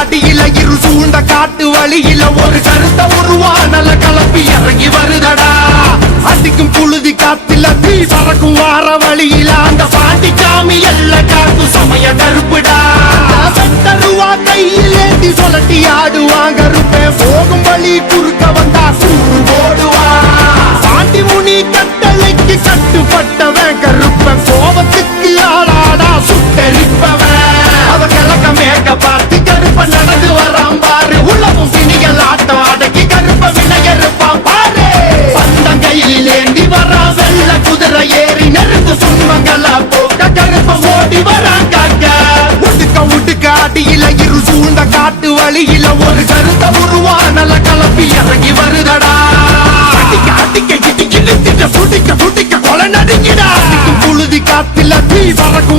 அடியில இரு சூழ்ந்த காட்டு வழியில ஒரு கருத்த உருவானல கலப்பி இறங்கி வருதடா. அடிக்கும் புழுதி காத்தில தீ பறக்கும் வார வழியில அந்த பாண்டி காமி எல்ல காத்து சமய கருப்புடா. தருவா கையில் ஏந்தி சொல்லட்டி ஆடுவாங்க கருப்பே போகும் வழி குறுக்க வந்தா கூறு போடுவா. பாண்டி முனி கட்டளைக்கு கட்டுப்பட்டவன் கருப்பன் கோபத்துக்கு ஆளாடா சுட்டெரிப்பவன். அவ கிழக்க மேக பார்த்து கருப்ப நடந்து வரான் பாரு. உலகம் பிணிகள் ஆட்டம் அடக்கி கருப்ப வினையறுப்பான் பாரு. பந்தம் கையில் ஏந்தி வரா வெள்ள குதிரை ஏறி நெருங்கு சுண்மங்கள போட்ட கருப்ப ஓடி வரான் காக்க. உடுக்க உடுக்க அடியில இரு சூழ்ந்த காட்டு வழியில ஒரு கருத்த உருவானல கலப்பி இறங்கி வருதடா. அடிக்க அடிக்க இடிக்க இழுத்திட்ட புடிக்க புடிக்க கொலை நடுங்கிடா. புழுதி காத்தில தீ பறக்கும்